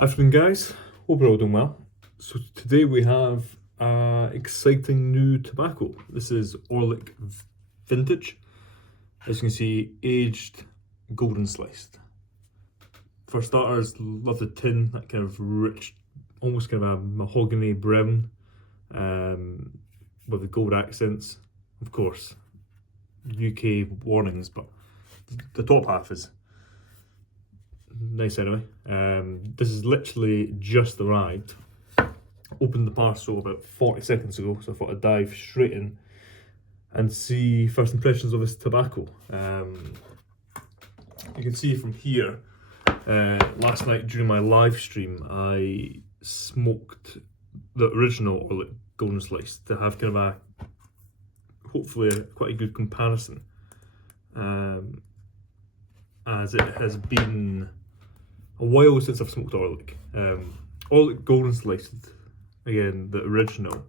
Afternoon, guys. Hope you're all doing well. So today we have exciting new tobacco. This is Orlik Vintage. As you can see, aged, golden sliced. For starters, love the tin, that kind of rich, almost kind of a mahogany brown with the gold accents. Of course, UK warnings, but the top half is nice anyway. This is literally just arrived. Opened the parcel about 40 seconds ago, so I thought I'd dive straight in and see first impressions of this tobacco. You can see from here, last night during my live stream, I smoked the original Orlik Golden Slice to have kind of a, hopefully quite a good comparison, as it has been a while since I've smoked Orlik. Orlik Golden Sliced, again, the original,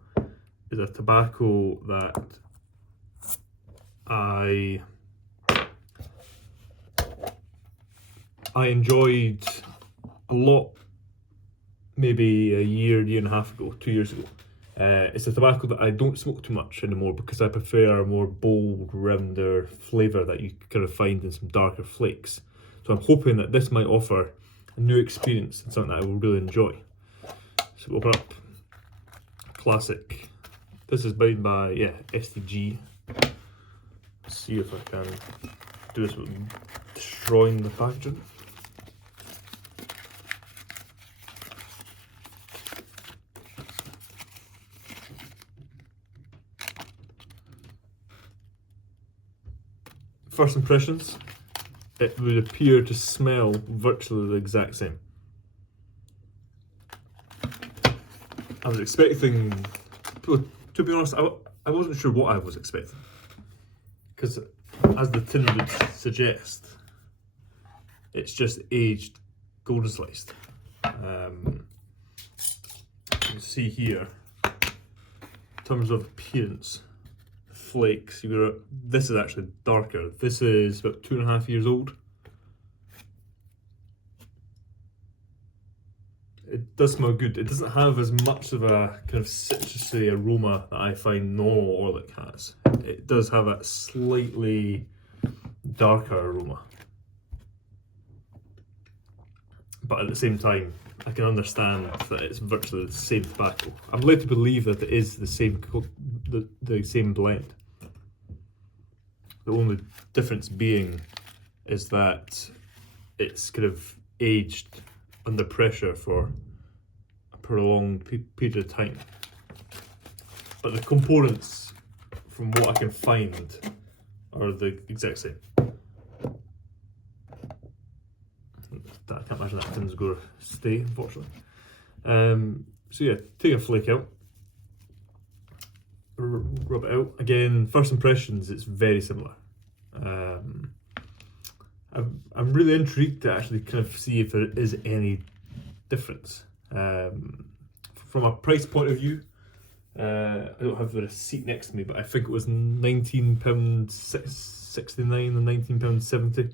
is a tobacco that I enjoyed a lot, maybe a year and a half ago, 2 years ago. It's a tobacco that I don't smoke too much anymore because I prefer a more bold, rounder flavour that you kind of find in some darker flakes. So I'm hoping that this might offer a new experience and something that I will really enjoy. So open up, classic. This is made by STG. Let's see if I can do this without destroying the packaging. First impressions, it would appear to smell virtually the exact same. I was expecting, to be honest, I wasn't sure what I was expecting. Because as the tin would suggest, it's just aged golden sliced. You can see here, in terms of appearance, flakes, this is actually darker. This is about 2.5 years old. It does smell good. It doesn't have as much of a kind of citrusy aroma that I find normal Orlik has. It does have a slightly darker aroma. But at the same time, I can understand that it's virtually the same tobacco. I'm led to believe that it is the same blend. The only difference being is that it's kind of aged under pressure for a prolonged period of time. But the components, from what I can find, are the exact same. I can't imagine that tin's going to stay, unfortunately. So yeah, take a flake out, rub it out. Again, first impressions, it's very similar. I'm really intrigued to actually kind of see if there is any difference. From a price point of view, I don't have the receipt next to me, but I think it was £19.69 and £19.70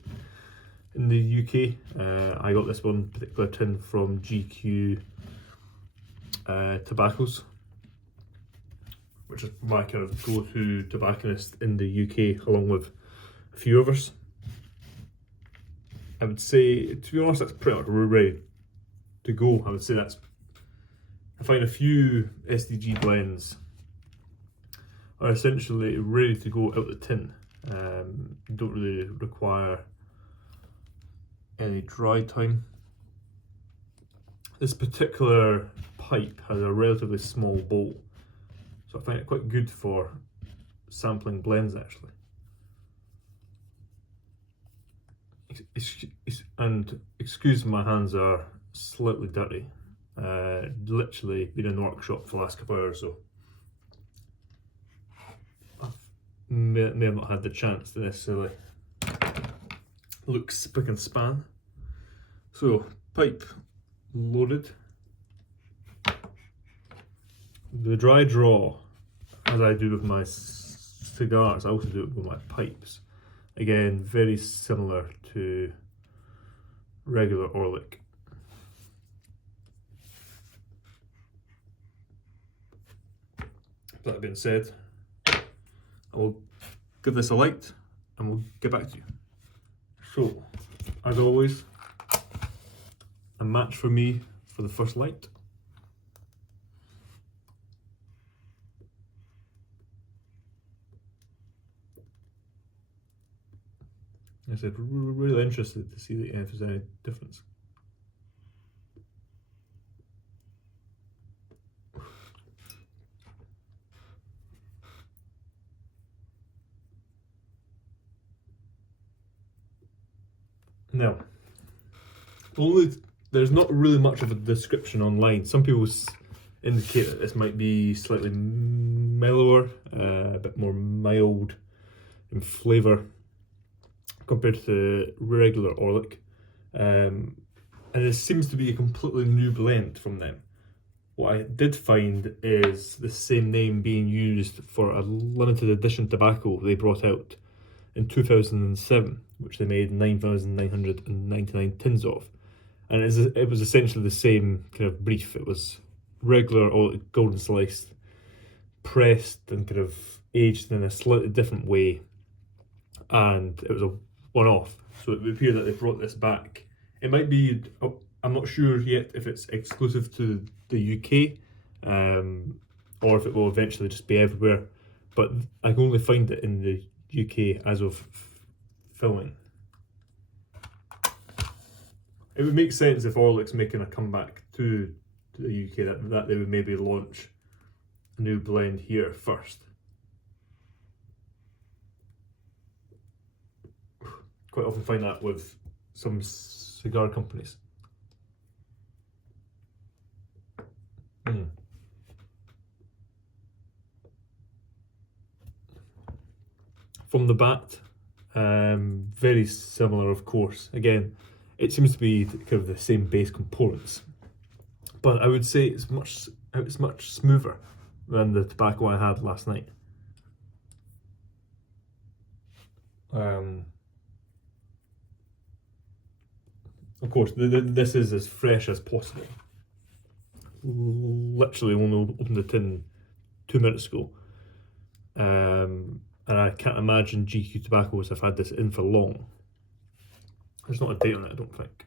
in the UK. I got this one particular tin from GQ Tobaccos, which is my kind of go-to tobacconist in the UK, along with a few others. I would say, to be honest, that's pretty much ready to go. I would say I find a few SDG blends are essentially ready to go out the tin. Don't really require any dry time. This particular pipe has a relatively small bowl, so I find it quite good for sampling blends actually. And excuse my hands are slightly dirty. Literally been in the workshop for the last couple of hours, so I may have not had the chance to necessarily look spick and span. So, pipe loaded. The dry draw, as I do with my cigars, I also do it with my pipes. Again, very similar to regular Orlik. That being said, I will give this a light and we'll get back to you. So, as always, a match for me for the first light. I said, really interested to see if there's any difference. Now, there's not really much of a description online. Some people indicate that this might be slightly mellower, a bit more mild in flavour compared to regular Orlik. And it seems to be a completely new blend from them. What I did find is the same name being used for a limited edition tobacco they brought out in 2007, which they made 9,999 tins of. And it was essentially the same kind of brief. It was regular Orlik golden sliced, pressed and kind of aged in a slightly different way. And it was a one-off. So it would appear that they brought this back. It might be, I'm not sure yet if it's exclusive to the UK, or if it will eventually just be everywhere. But I can only find it in the UK as of filming. It would make sense if Orlik's making a comeback to the UK that they would maybe launch a new blend here first. Quite often find that with some cigar companies. From the bat, very similar, of course. Again, it seems to be kind of the same base components, but I would say it's much smoother than the tobacco I had last night. Of course, this is as fresh as possible. Literally only opened the tin 2 minutes ago. And I can't imagine GQ Tobaccos have had this in for long. There's not a date on it, I don't think.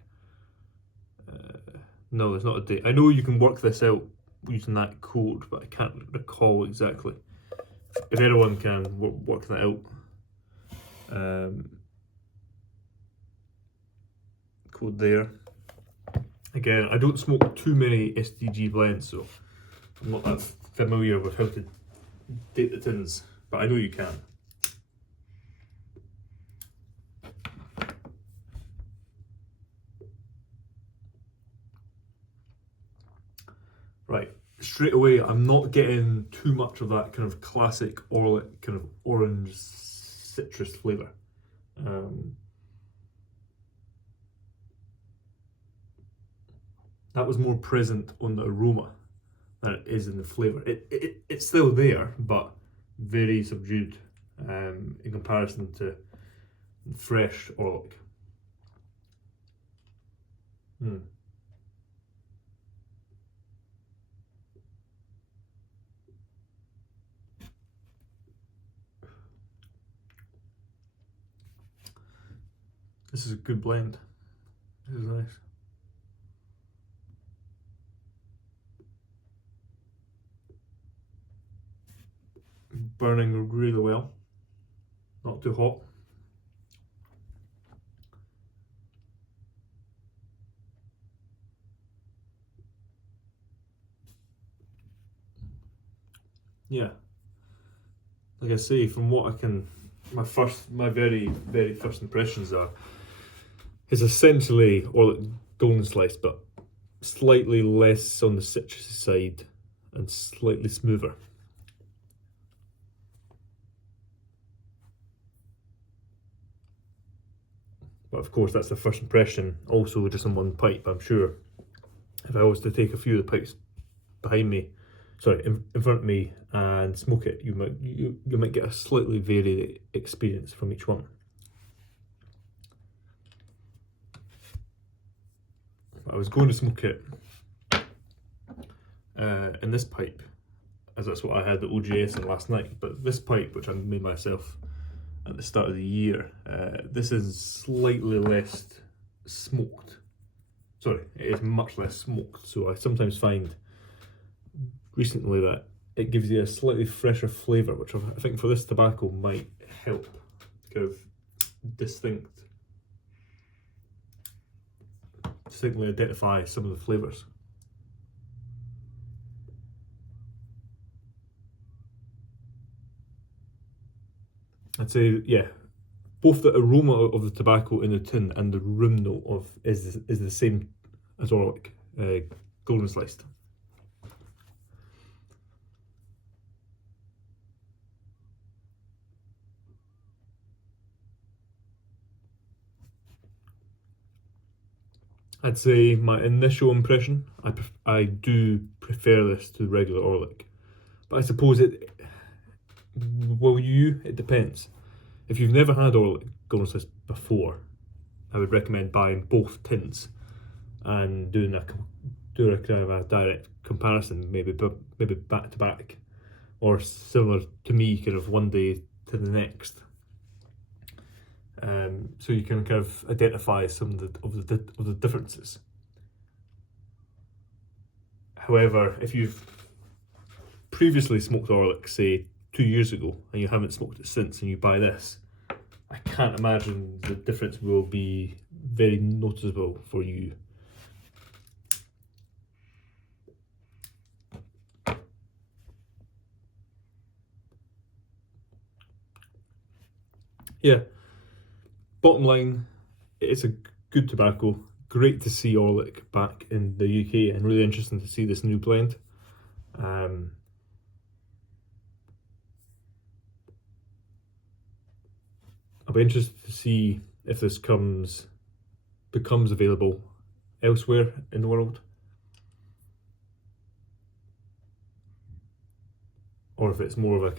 No, there's not a date. I know you can work this out using that code, but I can't recall exactly. If anyone can work that out, code there. Again, I don't smoke too many STG blends, so I'm not that familiar with how to date the tins, but I know you can. Right, straight away, I'm not getting too much of that kind of classic Orlik kind of orange citrus flavour. That was more present on the aroma than it is in the flavour. It's still there, but very subdued in comparison to fresh Orlik. This is a good blend. This is nice. Burning really well. Not too hot. Yeah. Like I say, from what I can, my very first impressions are, it's essentially Orlik golden slice, but slightly less on the citrusy side and slightly smoother. But of course, that's the first impression, also just in one pipe. I'm sure if I was to take a few of the pipes behind me, sorry, in front of me and smoke it, you might get a slightly varied experience from each one. I was going to smoke it in this pipe, as that's what I had the OGS in last night. But this pipe, which I made myself at the start of the year, this is slightly less smoked. Sorry, it is much less smoked. So I sometimes find recently that it gives you a slightly fresher flavour, which I think for this tobacco might help kind of distinctly identify some of the flavours. I'd say, yeah, both the aroma of the tobacco in the tin and the room note of is the same as Orlik, golden sliced. I'd say my initial impression, I do prefer this to regular Orlik, but I suppose it depends. If you've never had Orlik golden sliced before, I would recommend buying both tins and doing a kind of a direct comparison, maybe back to back, or similar to me, kind of one day to the next. So you can kind of identify some of the differences. However, if you've previously smoked Orlik, say 2 years ago, and you haven't smoked it since, and you buy this, I can't imagine the difference will be very noticeable for you. Yeah, bottom line, it's a good tobacco. Great to see Orlik back in the UK, and really interesting to see this new blend. I'll be interested to see if this becomes available elsewhere in the world, or if it's more of a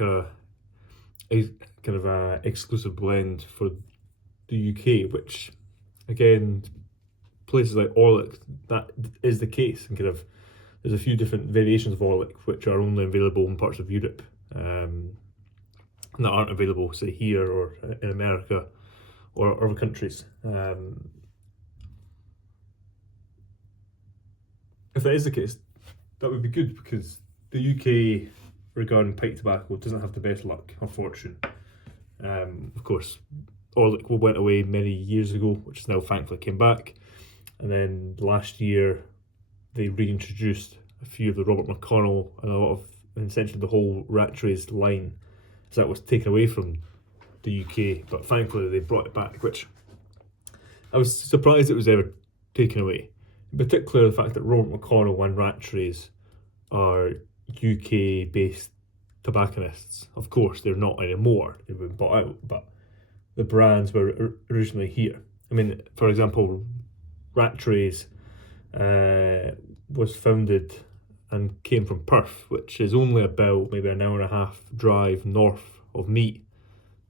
kind of a exclusive blend for the UK, which again, places like Orlik, that is the case, and kind of there's a few different variations of Orlik which are only available in parts of Europe, that aren't available, say, here or in America or other countries. If that is the case, that would be good, because the UK regarding pipe tobacco doesn't have the best luck or fortune. Of course, Orlik went away many years ago, which is now thankfully came back. And then last year, they reintroduced a few of the Robert McConnell and a lot of, and essentially the whole Rattrays line. So that was taken away from the UK, but thankfully they brought it back, which I was surprised it was ever taken away. In particular, the fact that Robert McConnell and Rattrays are UK based tobacconists. Of course, they're not anymore, they've been bought out, but the brands were originally here. I mean, for example, Rattrays was founded and came from Perth, which is only about maybe an hour and a half drive north of me.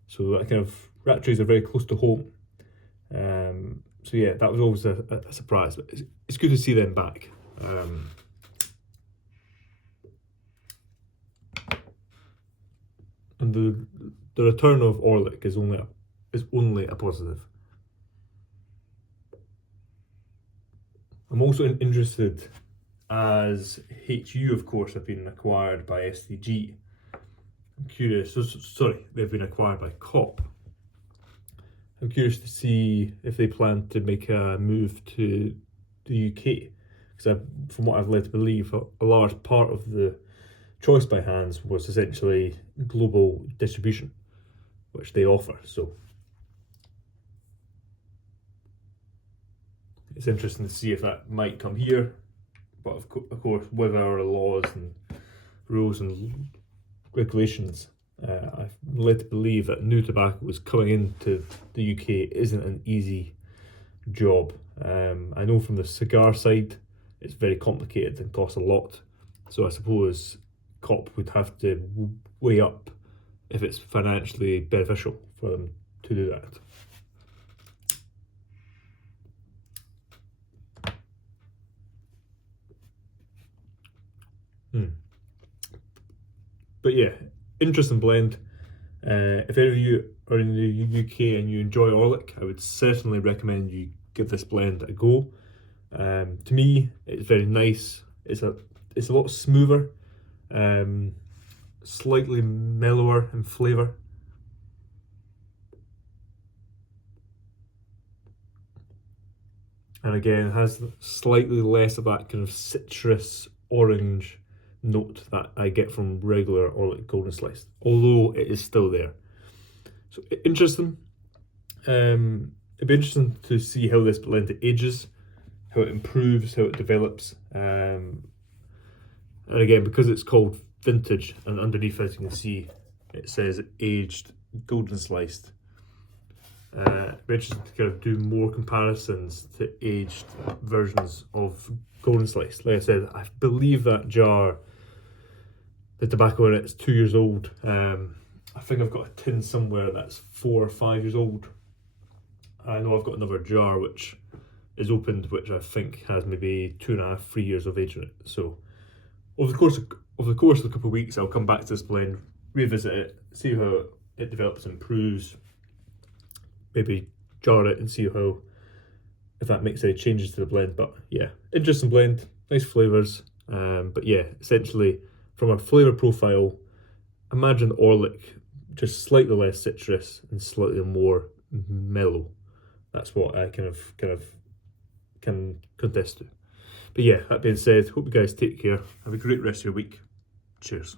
So that kind of Rattrays are very close to home. So yeah, that was always a surprise, but it's good to see them back. And the return of Orlik is only a positive. I'm also interested, as HU, of course, have been acquired by SDG. I'm curious, sorry, they've been acquired by COP. I'm curious to see if they plan to make a move to the UK, because from what I've led to believe, a large part of the choice by hands was essentially global distribution, which they offer. So it's interesting to see if that might come here, but of course, with our laws and rules and regulations, I've led to believe that new tobacco is coming into the UK isn't an easy job. I know from the cigar side, it's very complicated and costs a lot. So I suppose COP would have to weigh up if it's financially beneficial for them to do that. But yeah, interesting blend. If any of you are in the UK and you enjoy Orlik, I would certainly recommend you give this blend a go. To me, it's very nice. It's a lot smoother, slightly mellower in flavour. And again, it has slightly less of that kind of citrus orange note that I get from regular Orlik Golden Sliced, although it is still there. So interesting. It'd be interesting to see how this blend ages, how it improves, how it develops. And again, because it's called vintage, and underneath, as you can see, it says aged golden sliced. It'd be interesting to kind of do more comparisons to aged versions of golden sliced. Like I said, I believe that jar, the tobacco in it, is 2 years old. I think I've got a tin somewhere that's 4 or 5 years old. I know I've got another jar which is opened, which I think has maybe 2.5, 3 years of age in it. So over the course of a couple of weeks, I'll come back to this blend, revisit it, see how it develops and improves, maybe jar it and see if that makes any changes to the blend. But yeah, interesting blend, nice flavours. But yeah, essentially from a flavour profile, imagine Orlik, just slightly less citrus and slightly more mellow. That's what I kind of can contest to. But yeah, that being said, hope you guys take care. Have a great rest of your week. Cheers.